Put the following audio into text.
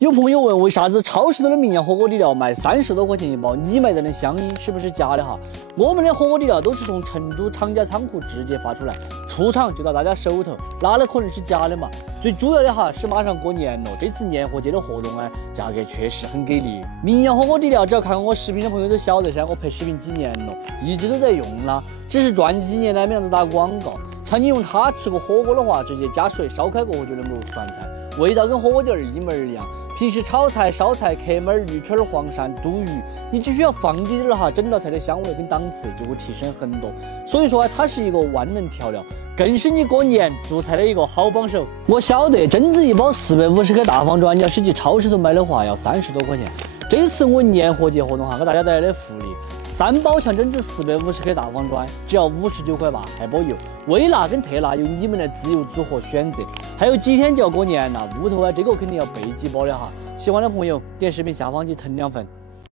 有朋友问为啥子超市头的名扬火锅底料卖30多块钱一包，你卖的的香烟是不是假的哈？我们的火锅底料都是从成都厂家仓库直接发出来，出厂就到大家手头，哪里可能是假的嘛？最主要的哈是马上过年了，这次年货节的活动呢，价格确实很给力。名扬火锅底料，只要看过我视频的朋友都晓得噻，我拍视频几年了，一直都在用啦，只是赚几年呢没让子打广告。常你用它吃过火锅的话，直接加水烧开过后就能够涮菜，味道跟火锅底儿一模一样。平时炒菜、烧菜、客门、驴圈、黄鳝、肚鱼，你只需要放滴点儿哈，整道菜的香味跟档次就会提升很多。所以说啊，它是一个万能调料，更是你过年做菜的一个好帮手。我晓得榛子一包450克大方砖，你要是去超市头买的话，要30多块钱。这次我年货节活动哈，给大家带来的福利：3包强榛子450克大方砖，只要59.8块，还包邮。微辣跟特辣由你们的自由组合选择。还有几天就要过年了，屋头啊这个肯定要备几包的哈。喜欢的朋友点视频下方去腾2份。